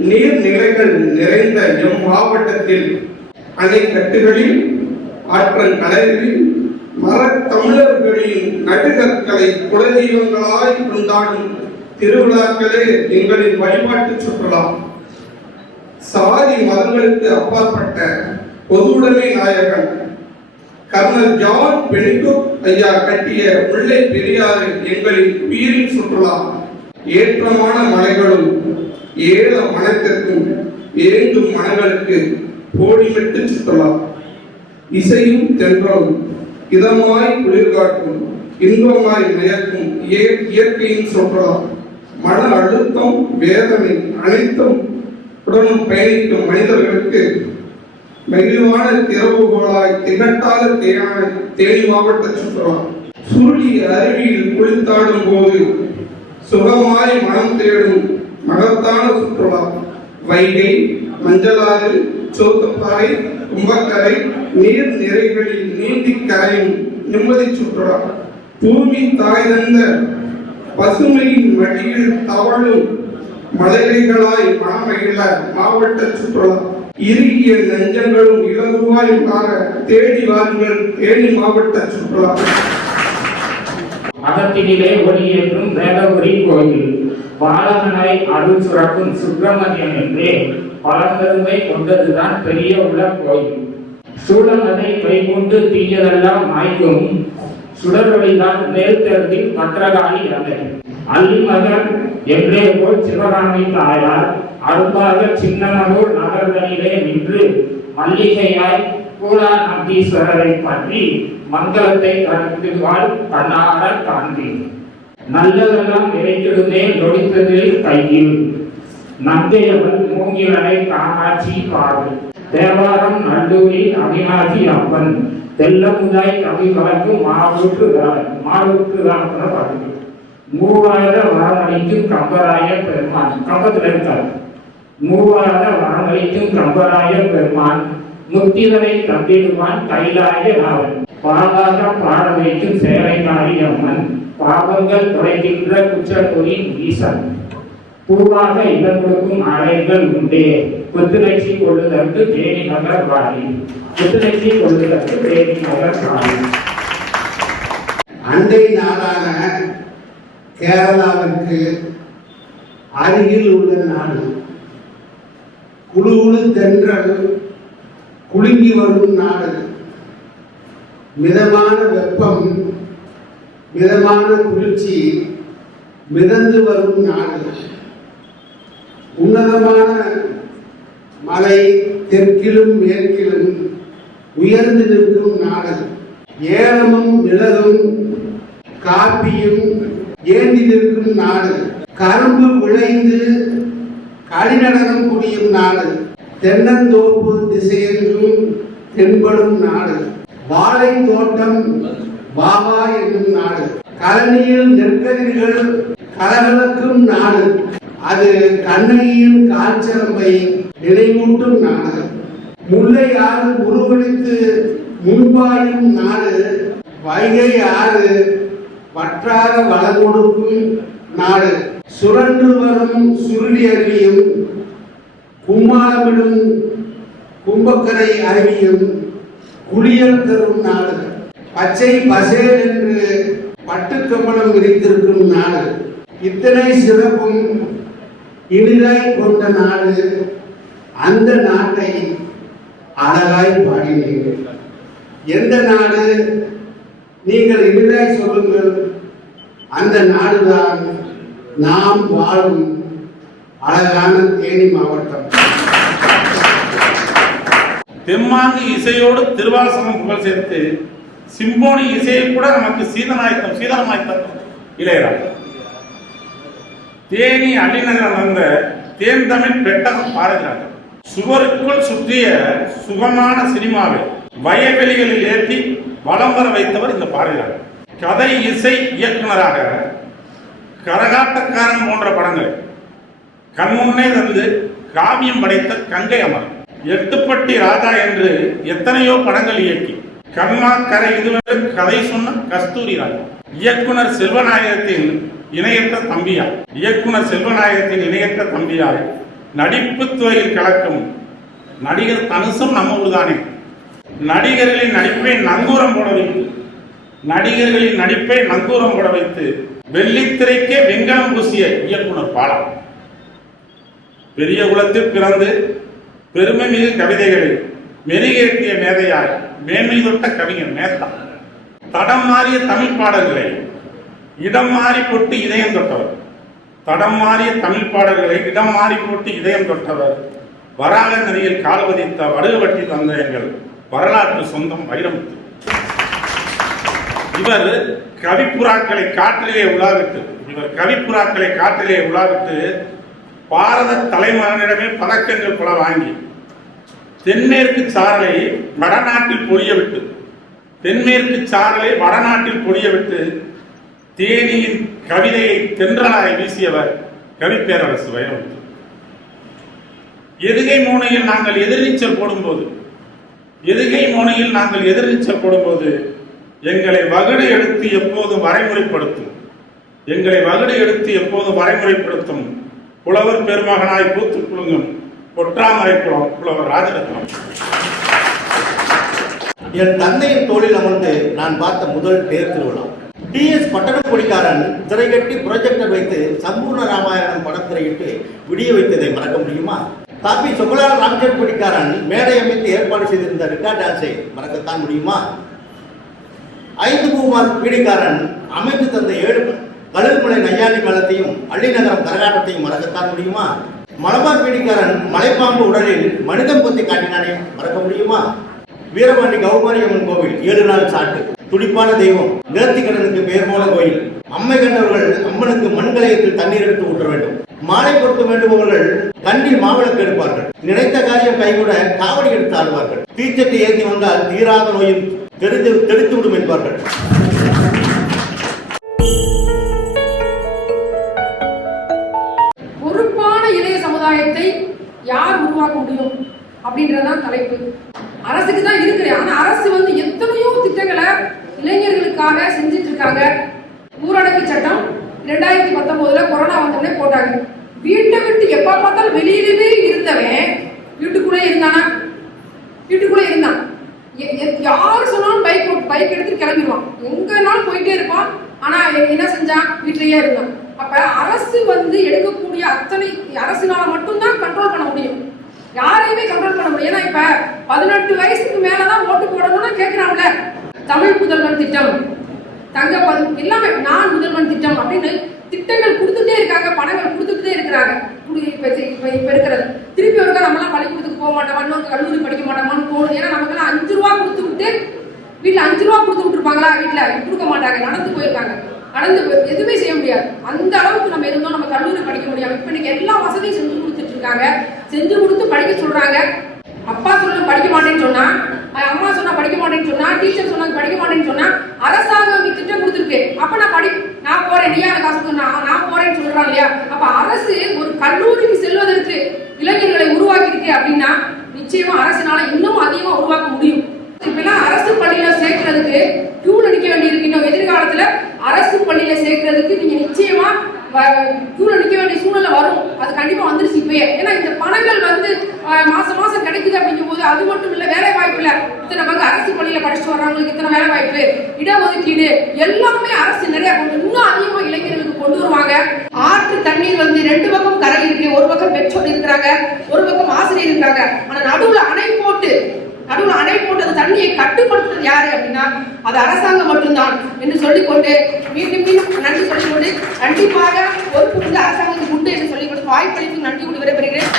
நீர்நிலைகள் நிறைந்த எம் மாவட்டத்தில் அணைக்கட்டுகளில் ஆற்றல் கடலில் மரத்தமிழர்களின் நடுகற்களை குலதெய்வங்களாய் கொண்டாடும் திருவிழாக்களே எங்களின் வழிபாட்டு சுற்றுலா சாதி மதங்களுக்கு அப்பாற்பட்ட பொதுவுடைமை நாயகன் கர்னல் ஜான் பெனிகுக் ஐயா கட்டிய முல்லை பெரியாறு எங்களின் உயிரின் சுற்றுலா ஏற்றமான மலைகளும் ஏழ மனத்திற்கும் ஏங்கும் மனங்களுக்கு போடிமிட்டு சுற்றலாம். இசையும் தென்றலும் இதமாய் குளிர்காட்டும் இன்பமாய் மயக்கும் இய- இயற்கையின் சுற்றுலா மன அழுத்தம் வேதனை அனைத்தும் உடனும் பயணிக்கும் மனிதர்களுக்கு மகிழ்வான திறவுகோளாய் திகட்டாத தேனாய் தேனி மாவட்ட சுற்றலாம். சுருளி அருவியில் குளித்தாடும் போது சுகமாய் மனம் தேடும் மகத்தான சுற்றுலா. வைகை மஞ்சளாறு சோத்துப்பாறை கும்பக்கரை நீர் நிறைகளில் நீந்தி கரையும் நிம்மதி சுற்றுலா. பூமி தாய் தந்த பசுமையின் மடியில் தவழும் மலைகளாய் மனமகிழ மாவட்ட சுற்றுலா. இறுகிய நெஞ்சங்களும் இலகுவாய் மாற தேடி வாருங்கள் தேனி மாவட்ட சுற்றுலா. மதத்தினிலே ஒளியேற்றும் வேதபுரி கோயில். பாலகனை அருள் சுரக்கும் சுப்பிரமணியன் என்றே பழங்கருமை கொண்டதுதான் பெரிய உள்ள கோயில் சூழலதை கைகொண்டு தீயதெல்லாம் மாய்க்கும். சுடரொளிதான் மேல் தேர்வில் மற்றகாலி அல்ல அல்லிமகன் என்றே போல் சிவகாமி தாயார் அரும்பாக சின்னமனூர் நகர்களிலே நின்று மல்லிகையாய் கூலா நந்தீஸ்வரரை பற்றி மங்களத்தை கருத்துவாள் கண்ணார காண்பேன் நல்லதெல்லாம் நினைத்திருந்தே நொடித்ததில் கையில் நந்தையவன் மூங்கிலனை காமாட்சி பார்வை தேவாரம் நல்லூரி அவிநாசி அப்பன் தெல்லமுதாய் கவி வழக்கும் மாவுற்று மாவுற்று பாட்டு மூவாயிர வரமளிக்கும் கம்பராய பெருமான். கம்பத்தில் இருக்கார். மூவாயிர வரமளிக்கும் கம்பராய பெருமான். முத்திதனை தந்திடுவான் கைலாய ராவன் பாலாக பாட வைக்கும் சேவைக்காரி அம்மன். பாவங்கள் குறைகின்ற குற்றக்குறியின் ஈசன் பூவாக இடம் கொடுக்கும் அறைகள் உண்டே. புத்துணர்ச்சி கொள்ளுதற்கு தேனி நகர் வாரி. புத்துணர்ச்சி கொள்ளுதற்கு தேனி நகர் வாரி. அண்டை நாடான கேரளாவிற்கு அருகில் உள்ள நாடு. குழு குழு தென்றல் குலுங்கி வரும் நாடு. மிதமான வெப்பம் மிதமான குளிர்ச்சி மிதந்து வரும் நாடு உன்னதமான மலை தெற்கிலும் மேற்கிலும் உயர்ந்து நிற்கும் நாடு ஏலமும் மிளகும் காப்பியும் ஏந்தி நிற்கும் நாடு கரும்பு விளைந்து களிநடனம் புரியும் நாடு தென்னந்தோப்பு திசையெங்கும் தென்படும் நாடு வாழை தோட்டம் பாபா என்னும் நாடு. கலனியில் நெற்கதிர்கள் கலகலக்கும் நாடு. அது கண்ணகியின் காய்ச்சலம்பை நினைவூட்டும் நாடு முல்லை ஆறு உருவெடுத்து முன்பாயும் நாடு. வைகை ஆறு வற்றாக வளம் நாடு. சுரண்டு வரும் சுருளி அருவியும் கும்மாளமிடும் கும்பக்கரை அருவியும் குளியல் தரும் நாடு பச்சை பசேல் என்று பட்டுக்கம்பளம் விரித்திருக்கும் நாடு. இத்தனை சிறப்பும் இனிதாய் கொண்ட நாடு. அந்த நாட்டை அழகாய் பாடினீர்கள். எந்த நாடு? நீங்கள் இனிதாய் சொல்லுங்கள். அந்த நாடுதான் நாம் வாழும் அழகான தேனி மாவட்டம். தெம்மாங்கு இசையோடு திருவாசகம் புகழ் சேர்த்து சிம்போனி இசையை கூட நமக்கு சீதனாய்த்தம் சீதனமாய்த்தம் இளையராஜா. தேனி அடிநகரம் வந்த தேன் தமிழ் பெட்டகம் பாரதிராஜா. சுவருக்குள் சுற்றிய சுகமான சினிமாவை வயவெளிகளில் ஏற்றி வலம் வர வைத்தவர் இந்த பாரதிராஜா. கதை இசை இயக்குனராக கரகாட்டக்காரன் போன்ற படங்களை கண்முன்னே தந்து காவியம் படைத்த கங்கை அமர் எட்டுப்பட்டி ராஜா என்று எத்தனையோ படங்கள் இயக்கி கர்மா கரை இதுவரை கதை சொன்ன கஸ்தூரி ராஜா. இயக்குனர் செல்வநாயகத்தின் இணையற்ற தம்பியார். இயக்குனர் செல்வநாயகத்தின் இணையற்ற தம்பியார். நடிப்பு துறையில் கலக்கும் நடிகர் தனுசும் நம்ம ஊர்தானே. நடிகர்களின் நடிப்பை நங்கூரம் போட வைத்து நடிகர்களின் நடிப்பை நங்கூரம் போட வைத்து வெள்ளித்திரைக்கே வெங்கலம் பூசிய இயக்குனர் பாலம் பெரிய குலத்தில் பிறந்து பெருமை மிகு கவிதைகளை மெருகேற்றிய மேதையாய் மேன்மை தொட்ட கவிஞர் மேத்தா. தடம் மாறிய தமிழ் பாடல்களை இடம் மாறி போட்டு இதயம் தொட்டவர். தடம் மாறிய தமிழ் பாடல்களை இடம் மாறி போட்டு இதயம் தொட்டவர். வராக நதியில் கால் வதித்த வடுகவட்டி தந்த எங்கள் வரலாற்று சொந்தம் வைரமுத்து. இவர் கவிப்புறாக்களை காற்றிலே உலாவிட்டு இவர் கவிப்புறாக்களை காற்றிலே உலாவிட்டு பாரத தலைமகனிடமே பதக்கங்கள் பல வாங்கி தென்மேற்கு சாரலை வடநாட்டில் பொழியவிட்டு தென்மேற்கு சாரலை வடநாட்டில் பொழியவிட்டு தேனியின் கவிதையை தென்றலாய் வீசியவர் கவிப்பேரரசு வைரமுத்து. எதுகை மூனையில் நாங்கள் எதிர்நீச்சல் போடும்போது எதுகை மூனையில் நாங்கள் எதிர்நீச்சல் போடும்போது எங்களை வகுடு எடுத்து எப்போதும் வரைமுறைப்படுத்தும் எங்களை வகுடு எடுத்து எப்போதும் வரைமுறைப்படுத்தும் புலவர் பெருமகனாய் பூத்து குலுங்கும் ஒற்றாமரை குளம் புலவர் ராஜரத்னம். என் தந்தையின் தோளில் அமர்ந்து நான் பார்த்த முதல் தேர் திருவிழா. டி எஸ் பட்டணப்பொடிக்காரன் திரைகட்டி புரொஜெக்டர் வைத்து சம்பூர்ண ராமாயணம் படம் திரையிட்டு விடிய வைத்ததை மறக்க முடியுமா? தாப்பி சொகுலால ராம்ஜெட் பொடிக்காரன் மேடை அமைத்து ஏற்பாடு செய்திருந்த ரிக்கார்ட் டான்ஸை மறக்கத்தான் முடியுமா? ஐந்து பூமார் பீடிக்காரன் அமைத்து தந்த ஏழு கழுகுமலை நையாண்டி மலத்தையும் அள்ளிநகரம் கரகாட்டத்தையும் மறக்கத்தான் முடியுமா? மலபார் பீடிக்காரன் மலைப்பாம்பு உடலில் மனிதம் பொத்தி காட்டினானே மறக்க முடியுமா? வீரபாண்டி கௌமாரியம்மன் கோவில் ஏழு நாள் சாட்டு. துடிப்பான தெய்வம் நேர்த்திக்கடனுக்கு பெயர் போல கோயில். அம்மை கண்டவர்கள் அம்மனுக்கு மண்கலயத்தில் தண்ணீர் எடுத்து ஊற்ற வேண்டும். மாலை பொருத்த வேண்டுபவர்கள் கண்ணில் மாவிளக்கு எடுப்பார்கள். நினைத்த காரியம் கைகூட காவடி எடுத்து ஆடுவார்கள். தீச்சட்டி ஏந்தி வந்தால் தீராத நோயும் தெரிந்து தெரித்து விடும் என்பார்கள். அப்படின்றதுதான் தலைப்பு. அரசுக்கு தான் இருக்குது ஆனா அரசு வந்து எத்தனையோ திட்டங்களை இளைஞர்களுக்காக செஞ்சுட்டு இருக்காங்க ஊரடங்கு சட்டம் ரெண்டாயிரத்தி பத்தொன்பதுல கொரோனா வந்தோடனே போட்டாங்க. வீட்டை விட்டு எப்ப பார்த்தாலும் வெளியிலவே இருந்தவன் வீட்டுக்குள்ளே இருந்தானா? வீட்டுக்குள்ளே இருந்தான். எ- யார் சொன்னாலும் பைக் பைக் எடுத்து கிளம்பிடுவான். எங்கனாலும் போயிட்டே இருப்பான். ஆனா என்ன செஞ்சான்? வீட்லயே இருந்தான். அப்ப அரசு வந்து எடுக்கக்கூடிய அத்தனை அரசினால மட்டும்தான் கண்ட்ரோல் பண்ண முடியும். யாரையுமே கண்ட்ரோல் பண்ண முடியும் ஏன்னா இப்ப பதினெட்டு வயசுக்கு மேலதான் ஓட்டு போடணும்னு கேக்குறாங்கல்ல. தமிழ் முதல்வன் திட்டம் தங்க பதம் எல்லாமே நான் முதல்வன் திட்டம் அப்படின்னு திட்டங்கள் கொடுத்துட்டே இருக்காங்க பணங்கள் கொடுத்துட்டே இருக்கிறாங்க. இப்ப இப்ப இப்ப இருக்கிறது. திருப்பி ஒருக்கா நம்மளாம் பள்ளிக்கூடத்துக்கு போக மாட்டோமா? கல்லூரி படிக்க மாட்டோமான்னு தோணுது. ஏன்னா நமக்கெல்லாம் அஞ்சு ரூபா கொடுத்து விட்டு வீட்டுல அஞ்சு ரூபா கொடுத்து விட்டுருப்பாங்களா? வீட்டுல கொடுக்க மாட்டாங்க. நடந்து போயிருக்காங்க. நடந்து போய் எதுவுமே செய்ய முடியாது. அந்த அளவுக்கு நம்ம இருந்தோம் நம்ம கல்லூரி படிக்க முடியாது இப்ப இன்னைக்கு எல்லா வசதியும் செஞ்சு கொடுத்துட்டு இருக்காங்க. செஞ்சு கொடுத்து படிக்க சொல்றாங்க. அப்பா சொல்ல படிக்க மாட்டேன்னு சொன்னா அம்மா சொன்னா படிக்க மாட்டேன்னு சொன்னா டீச்சர் சொன்னாங்க படிக்க மாட்டேன்னு சொன்னா அரசாங்கம் திட்டம் கொடுத்துருக்கு. அப்ப நான் படி நான் போறேன். நீயா யாரு காசு நான் நான் போறேன்னு சொல்றான் இல்லையா? அப்ப அரசு ஒரு கல்லூரிக்கு செல்வதற்கு இளைஞர்களை உருவாக்கி இருக்கு அப்படின்னா நிச்சயமா அரசினால இன்னும் அதிகமா உருவாக்க முடியும். இப்பெல்லாம் அரசு பள்ளியில சேர்க்கறதுக்கு கியூல நிக்க வேண்டியிருக்கு. இன்னும் எதிர்காலத்துல அரசு பள்ளியில சேர்க்கறதுக்கு நீங்க நிச்சயமா கியூல நிக்க வேண்டிய சூழ்நிலை வரும். அது கண்டிப்பா வந்துருச்சு இப்பயே. ஏன்னா இந்த பணங்கள் வந்து அஹ், மாசம் மாசம் கிடைக்குது அப்படிங்கும் போது அது மட்டும் இல்ல வேலை வாய்ப்பு இல்ல. இத்தனை பங்கு அரசு பள்ளியில படிச்சுட்டு வர்றவங்களுக்கு இத்தனை வேலை வாய்ப்பு. இடஒதுக்கீடு எல்லாமே அரசு நிறைய கொண்டு இன்னும் அதிகமா இளைஞர்களுக்கு கொண்டு வருவாங்க. ஆற்று தண்ணீர் வந்து ரெண்டு பக்கம் கரை இருக்கு ஒரு பக்கம் பெற்றோர் இருக்கிறாங்க. ஒரு பக்கம் ஆசிரியர் இருக்காங்க ஆனா நடுவுல அணை போட்டு நடுவில் அணை போட்டது தண்ணியை கட்டுப்படுத்துறது யாரு அப்படின்னா அது அரசாங்கம் மட்டும்தான் என்று சொல்லிக்கொண்டு மீண்டும் மீண்டும் நன்றி சொல்லிக்கொண்டு கண்டிப்பாக பொறுப்பு வந்து அரசாங்கத்துக்கு உண்டு என்று சொல்லிக் கொடுத்து வாய்ப்பளித்து நன்றி கொண்டு விடைபெறுகிறேன்.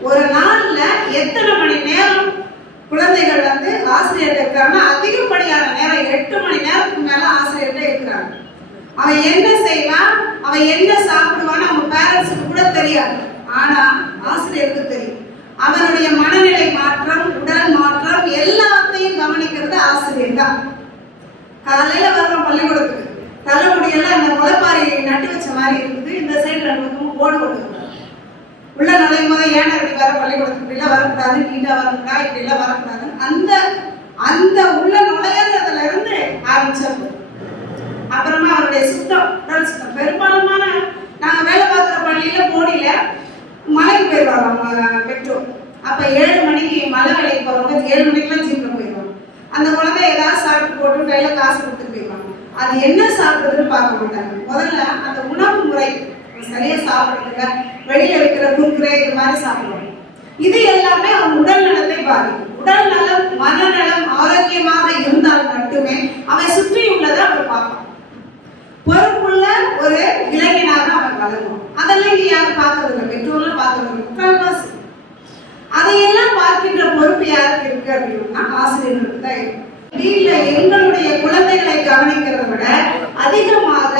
ஒரு நாள்ல எத்தனை மணி நேரம் குழந்தைகள் வந்து ஆசிரியர் இருக்காங்க? அதிகப்படியான நேரம் எட்டு மணி நேரத்துக்கு மேல ஆசிரியர்கிட்ட இருக்கிறாங்க. அவன் என்ன செய்வான்? அவன் என்ன சாப்பிடுவான்னு அவங்க பேரண்ட்ஸுக்கு கூட தெரியாது. ஆனா ஆசிரியருக்கு தெரியும். அவனுடைய மனநிலை மாற்றம் உடல் மாற்றம் எல்லாத்தையும் கவனிக்கிறது ஆசிரியர் தான். காலையில வர்றோம் பள்ளிக்கூடத்துக்கு. தலைமுடியெல்லாம் இந்த முளைப்பாரி நட்டு வச்ச மாதிரி இருக்குது. இந்த சைடு ரெண்டு பக்கமும் போர்டு உள்ள நுழையும் போது ஏன் இப்படி வர பள்ளிக்கூடத்துக்கு இப்படி எல்லாம் வரக்கூடாது? நீட்டா வரக்கூடாது? இப்படி எல்லாம் வரக்கூடாது அந்த அந்த உள்ள நுழையறதுல இருந்து ஆரம்பிச்சது அப்புறமா அவருடைய சுத்தம் உடல் சுத்தம். பெரும்பாலுமான நாங்க வேலை பார்க்குற பள்ளியில போடியில மலைக்கு போயிடுவாங்க அவங்க பெற்றோர் அப்ப ஏழு மணிக்கு மலை வேலைக்கு போறவங்க ஏழு மணிக்கெல்லாம் ஜிம்ல போயிடுவாங்க. அந்த குழந்தை ஏதாவது சாப்பிட்டு போட்டு கையில காசு கொடுத்துட்டு போயிடுவாங்க. அது என்ன சாப்பிடுதுன்னு பார்க்க மாட்டாங்க. முதல்ல அந்த உணவு முறை சரியா சாப்பிடுறதுல வெளியில வைக்கிற குறுக்குறை இது மாதிரி சாப்பிடுவாங்க. இது எல்லாமே அவன் உடல் நலத்தை பாதிக்கும். உடல் நலம் மனநலம் ஆரோக்கியமாக இருந்தால் மட்டுமே அவன் சுற்றி உள்ளதை அவர் பார்ப்பான் பொறுப்புள்ள ஒரு இளைஞர் அவன் அதெல்லாம் இங்க யாரும் பார்க்கறது இல்லை பெற்றோர்களும் பார்க்கறது இல்லை முக்கால்வாசி அதையெல்லாம் பார்க்கின்ற பொறுப்பு யாருக்கு இருக்கு அப்படின்னா ஆசிரியர்களுக்கு தான் இருக்கு. வீட்டில் எங்களுடைய குழந்தைகளை கவனிக்கிறதை விட அதிகமாக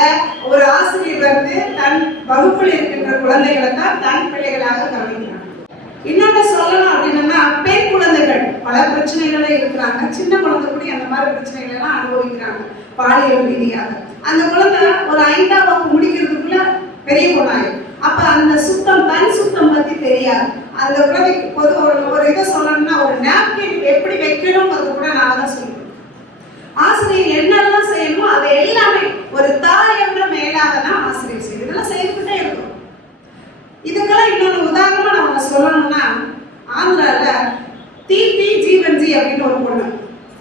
ஒரு ஆசிரியர் வந்து தன் வகுப்பில் இருக்கின்ற குழந்தைகளை தான் தன் பிள்ளைகளாக கவனிக்கிறாங்க. இன்னொன்னு சொல்லணும் அப்படின்னா பெண் குழந்தைகள் பல பிரச்சனைகள இருக்கிறாங்க. சின்ன குழந்தை கூட அந்த மாதிரி பிரச்சனைகள் எல்லாம் அனுபவிக்கிறாங்க. பாலியல் ரீதியாக. அந்த குழந்தை ஒரு ஐந்தாம் வகுப்பு முடிக்கிறதுக்குள்ள பெரிய பொண்ணாயிரும் அப்ப அந்த சுத்தம் சுத்தம் பத்தி தெரியாது. அந்த குழந்தைக்கு பொது ஒரு ஒரு இதை சொல்லணும்னா ஒரு நாப்கின் எப்படி வைக்கணுங்கிறது கூட நான் தான் சொல்லுவேன் ஆசிரியர் என்னெல்லாம் செய்யணுமோ அது எல்லாமே ஒரு தாய் என்ற மேலாக தான் ஆசிரியர் செய்யும் இதெல்லாம் செய்துக்கிட்டே இருக்கும் இதுக்கெல்லாம் இன்னொரு உதாரணமா நம்ம சொல்லணும்னா ஆந்திரால தீப்தி ஜீவன்ஜி அப்படின்னு ஒரு பொண்ணு.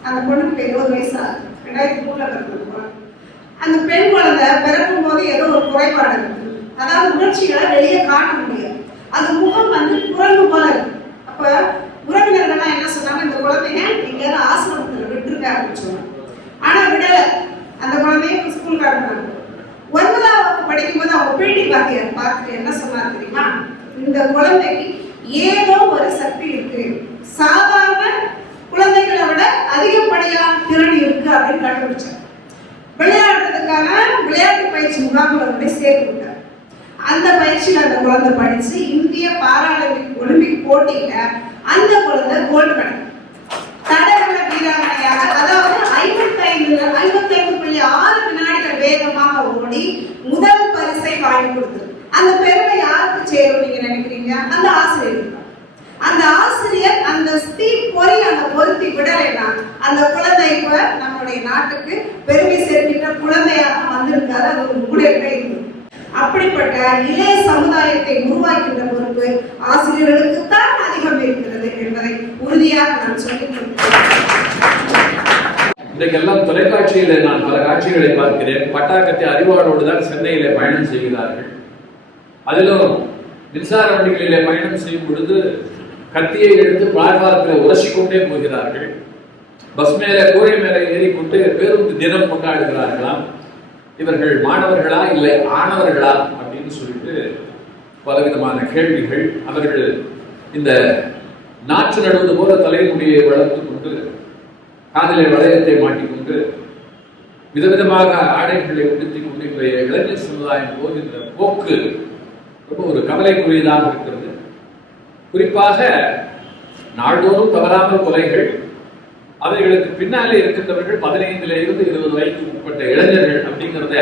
அந்த பொண்ணுக்கு இருபது வயசு ஆகுது ரெண்டாயிரத்தி மூணுல பிறந்த அந்த பெண் குழந்தை பிறக்கும் போது ஏதோ ஒரு குறைபாடு இருக்கு அதாவது உணர்ச்சிகளை வெளியே காட்ட முடியாது அது முகம் வந்து குரங்கு போல இருக்கு அப்ப உறவினர்கள்லாம் என்ன சொன்னாங்க இந்த குழந்தைங்க எங்கேயாவது ஆசிரமத்துல விட்டுருக்க அப்படின்னு சொன்னாங்க ஆனா விடல அந்த குழந்தைய ஸ்கூலுக்கு அனுப்புனாங்க ஒன்பதாம் வகுப்பு படிக்கும்போது அவங்க பேட்டி பாத்தியார் பார்த்துட்டு என்ன சொன்னார் தெரியுமா இந்த குழந்தைக்கு ஏதோ ஒரு சக்தி இருக்கு சாதாரண குழந்தைகளை விட அதிகப்படியான திறன் இருக்கு அப்படின்னு கண்டுபிடிச்சார் விளையாடுறதுக்கான விளையாட்டு பயிற்சி முகாம்களை போய் சேர்த்து விட்டார் அந்த பயிற்சியில அந்த குழந்தை படிச்சு இந்திய பாராலிம்பிக் ஒலிம்பிக் போட்டியில அந்த குழந்தை கோல்டு தடகள வீராங்கனையாக அதாவது ஐம்பத்தைந்து ஐம்பத்தைந்து புள்ளி ஆறு வினாடிகள் வேகமாக ஓடி முதல் பரிசை வாங்கி கொடுத்தது. அந்த பெருமை யாருக்கு சேரும் நீங்க நினைக்கிறீங்க? அந்த ஆசிரியர் அந்த ஆசிரியர் அந்த ஸ்தீ பொறி அந்த பொருத்தி விடலைன்னா அந்த குழந்தை இப்ப நம்முடைய நாட்டுக்கு பெருமை சேர்க்கின்ற குழந்தையாக வந்திருக்காரு. அது ஒரு மூடேற்ற இருக்கு. அப்படிப்பட்ட இளைய சமுதாயத்தை உருவாக்கின்ற பொறுப்பு ஆசிரியர்களுக்கு தான் அதிகம் இருக்கிறது என்பதை உறுதியாக நான் சொல்லிக் இன்றைக்கெல்லாம் தொலைக்காட்சியில நான் பல காட்சிகளை பார்க்கிறேன். பட்டாக்கத்தை அறிவாளோடு தான் சென்னையிலே பயணம் செய்கிறார்கள். அதிலும் மின்சார வண்டிகளிலே பயணம் செய்யும் பொழுது கத்தியை எடுத்து பிளாட்பாரத்தில் உரசிக்கொண்டே போகிறார்கள். பஸ் மேலே கூரை மேலே ஏறிக்கொண்டு பேருந்து தினம் கொண்டாடுகிறார்களாம். இவர்கள் மாணவர்களா இல்லை ஆணவர்களா அப்படின்னு சொல்லிட்டு பலவிதமான கேள்விகள் அவர்கள் இந்த நாற்று நடுவது போல தலைமுடியை வளர்த்து கொண்டு காதலை வளையத்தை மாட்டிக்கொண்டு விதவிதமாக ஆடைகளை உடுத்தி கொண்டு இன்றைய இளைஞர் சமுதாயம் போகின்ற போக்கு ரொம்ப ஒரு கவலைக்குரியதாக இருக்கிறது. குறிப்பாக நாள்தோறும் தவறாமல் கொலைகள் அவைகளுக்கு பின்னாலே இருக்கின்றவர்கள் பதினைந்துல இருந்து இருபது வயதுக்கு உட்பட்ட இளைஞர்கள் அப்படிங்கிறத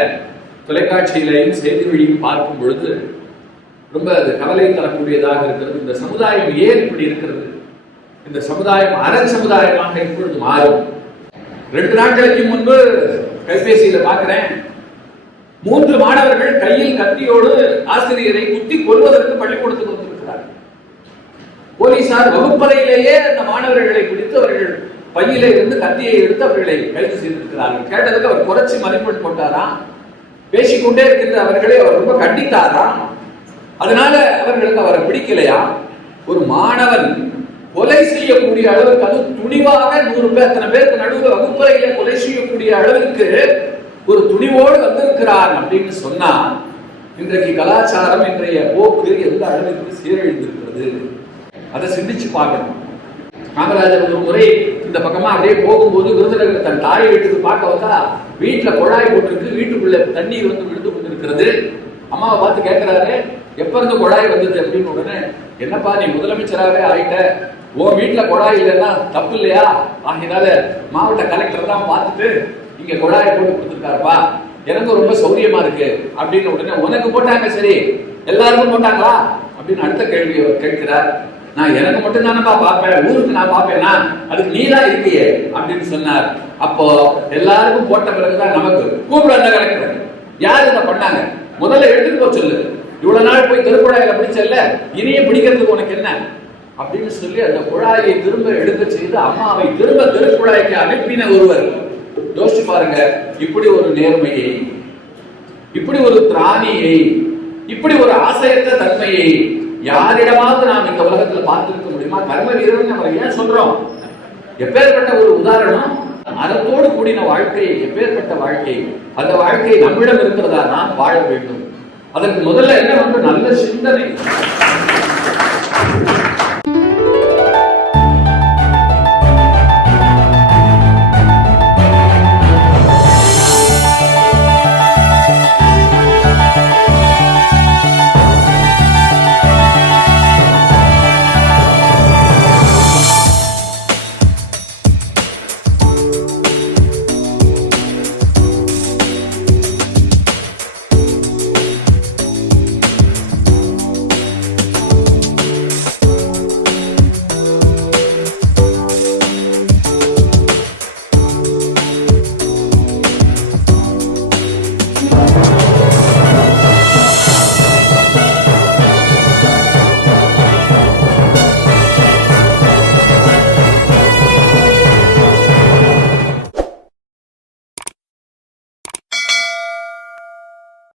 தொலைக்காட்சியிலையும் செய்தி வழியும் பார்க்கும் பொழுது ரொம்ப அது கவலை தரக்கூடியதாக இருக்கிறது. இந்த சமுதாயம் ஏன் இப்படி இருக்கிறது? இந்த சமுதாயம் அரண் சமுதாயமாக இப்பொழுது மாறும். ரெண்டு நாட்களுக்கு முன்பு கைபேசியில பார்க்கிறேன். மூன்று மாணவர்கள் கையில் கத்தியோடு ஆசிரியரை குத்தி கொள்வதற்கு பள்ளிக்கூடத்துக்கு வந்திருக்கிறார்கள். போலீசார் வகுப்பறையிலேயே அந்த மாணவர்களை பிடித்து அவர்கள் பையில இருந்து கத்தியை எடுத்து அவர்களை கைது செய்திருக்கிறார்கள். கேட்டதுக்கு அவர் குறைச்சி மதிப்பெண் போட்டாராம் பேசிக்கொண்டே இருக்கின்ற அவர்களை அவர் ரொம்ப கண்டித்தாராம். அதனால அவர்களுக்கு அவரை பிடிக்கலையா? ஒரு மாணவன் கொலை செய்யக்கூடிய அளவுக்கு அது துணிவாக நூறு பேர் அத்தனை பேருக்கு நடுவில் வகுப்பறையில கொலை செய்யக்கூடிய அளவுக்கு ஒரு துணிவோடு வந்திருக்கிறார் அப்படின்னு சொன்னா இன்றைக்கு கலாச்சாரம் இன்றைய போக்கு எந்த அளவிற்கு சீரழிந்திருக்கிறது? அதை சிந்திச்சு பார்க்கணும். காமராஜர் ஒரு முறை இந்த பக்கமா அப்படியே போகும்போது விருதுநகர் தன் தாயை வீட்டுக்கு பார்க்க வந்தா வீட்டுல குழாய் போட்டிருக்கு வீட்டுக்குள்ள தண்ணீர் வந்து விழுந்து கொண்டிருக்கிறது. அம்மாவை பார்த்து கேட்கிறாரு எப்ப இருந்து குழாய் வந்தது? அப்படின்னு உடனே என்னப்பா நீ முதலமைச்சராகவே ஆயிட்ட. உன் வீட்டுல குழாய் இல்லைன்னா தப்பு இல்லையா? ஆகினால மாவட்ட கலெக்டர் தான் பார்த்துட்டு இங்க குழாய் போட்டு கொடுத்துருக்காருப்பா. எனக்கு ரொம்ப சௌரியமா இருக்கு. அப்படின்னு உடனே உனக்கு போட்டாங்க சரி. எல்லாருக்கும் போட்டாங்களா? அப்படின்னு அடுத்த கேள்வி அவர் கேட்கிறார். நான் எனக்கு மட்டும் தானப்பா பார்ப்பேன் ஊருக்கு நான் பார்ப்பேனா? அதுக்கு நீ தான் இருக்கியே அப்படின்னு சொன்னார். அப்போ எல்லாருக்கும் போட்ட பிறகுதான் நமக்கு கூப்பிட அந்த யார் இதை பண்ணாங்க? முதல்ல எடுத்துட்டு போக சொல்லு. இவ்வளவு நாள் போய் திருக்குழாயில பிடிச்சல்ல இனியும் பிடிக்கிறதுக்கு உனக்கு என்ன? அப்படின்னு சொல்லி அந்த குழாயை திரும்ப எடுக்க செய்து அம்மாவை திரும்ப திருக்குழாய்க்கு அனுப்பின ஒருவர். யோசிச்சு பாருங்க இப்படி ஒரு நேர்மையை இப்படி ஒரு திராணியை இப்படி ஒரு ஆசையற்ற தன்மையை யாரிடமாவது நாம் இந்த உலகத்துல பார்த்திருக்க முடியுமா? கர்ம வீரன் நம்ம ஏன் சொல்றோம்? எப்பேற்பட்ட ஒரு உதாரணம் அறத்தோடு கூடின வாழ்க்கை எப்பேற்பட்ட வாழ்க்கை அந்த வாழ்க்கை நம்மிடம் இருக்கிறதா நாம் வாழ வேண்டும். அதற்கு முதல்ல என்ன வந்து? நல்ல சிந்தனை.